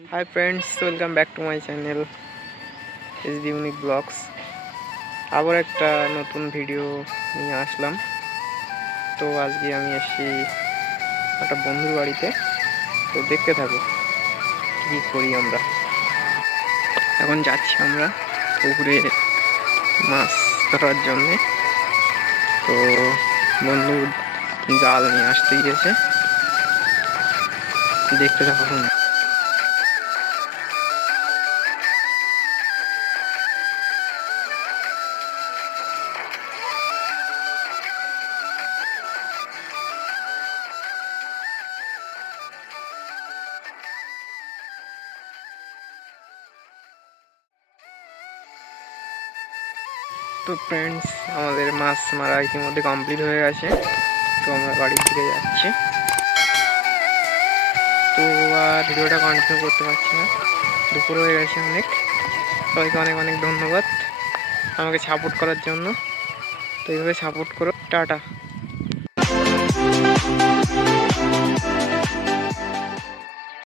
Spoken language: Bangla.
Hi friends, welcome back to my channel SD unique blogs. আবার একটা নতুন ভিডিও নিয়ে আসলাম। তো আজকে আমি এসেছি একটা বন্ধুর বাড়িতে। তো দেখতে থাকো কী করি আমরা। এখন যাচ্ছি আমরা পুকুরে মাছ ধরার জন্যে। তো বন্ধু জাল নিয়ে আসতে গিয়েছে, দেখতে থাকো। তো ফ্রেন্ডস, আমাদের মাছ মারা ইতিমধ্যে কমপ্লিট হয়ে গেছে। তো আমরা বাড়ির দিকে যাচ্ছি। তো আর ভিডিওটা কন্টিনিউ করতে পারছি না, দুপুর হয়ে গেছে অনেক। সবাইকে অনেক অনেক ধন্যবাদ আমাকে সাপোর্ট করার জন্য। তো এইভাবে সাপোর্ট করো। টাটা।